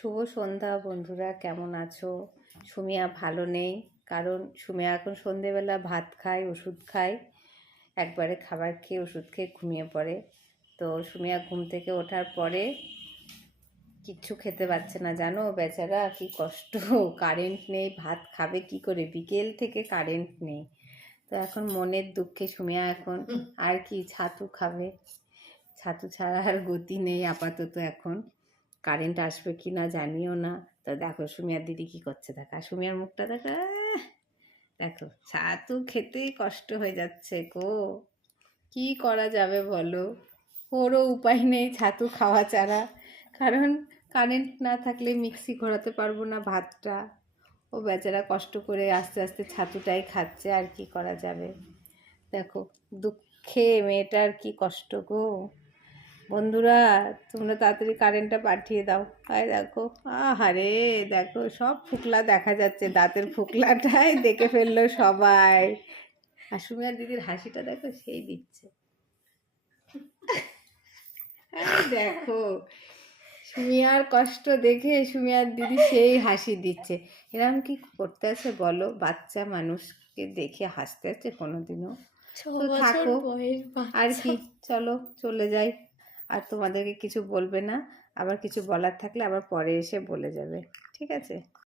শুভ সন্ধ্যা বন্ধুরা, কেমন আছো? সুমিয়া ভালো নেই, কারণ সুমিয়া এখন সন্ধেবেলা ভাত খায়, ওষুধ খায়, একবারে খাবার খেয়ে ওষুধ খেয়ে ঘুমিয়ে পড়ে। তো সুমিয়া ঘুম থেকে ওঠার পরে কিচ্ছু খেতে পারছে না, জানো বেচারা কি কষ্ট। কারেন্ট নেই, ভাত খাবে কি করে, বিকেল থেকে কারেন্ট নেই। তো এখন মনের দুঃখে সুমিয়া এখন আর কি ছাতু খাবে। ছাতু ছাড়া আর গতি নেই আপাতত। এখন কারেন্ট আসবে কি না জানিও না। তো দেখো সুমিয়ার দিদি কি করছে, দেখা সুমিয়ার মুখটা দেখা, দেখো ছাতু খেতেই কষ্ট হয়ে যাচ্ছে গো। কি করা যাবে বলো, ওরও উপায় নেই ছাতু খাওয়া ছাড়া, কারণ কারেন্ট না থাকলে মিক্সি ঘোরাতে পারবো না ভাতটা। ও বেচারা কষ্ট করে আস্তে আস্তে ছাতুটাই খাচ্ছে, আর কি করা যাবে। দেখো দুঃখে মেয়েটার কি কষ্ট গো। বন্ধুরা তোমরা তাড়াতাড়ি কারেন্টটা পাঠিয়ে দাও। আয় দেখো, আহারে দেখো সব ফুকলা দেখা যাচ্ছে, দাঁতের ফুকলাটাই দেখে ফেললো সবাই। আর সুমিয়ার দিদির হাসিটা দেখো, সেই দিচ্ছে। দেখো সুমিয়ার কষ্ট দেখে সুমিয়ার দিদি সেই হাসি দিচ্ছে। এরকম কি করতে আছে বলো, বাচ্চা মানুষকে দেখে হাসতে আছে কোনোদিনও? তো থাকো, আর কি, চলো চলে যাই। আর তোমাদেরকে কিছু বলবে না, আবার কিছু বলার থাকলে আবার পরে এসে বলে যাবে, ঠিক আছে?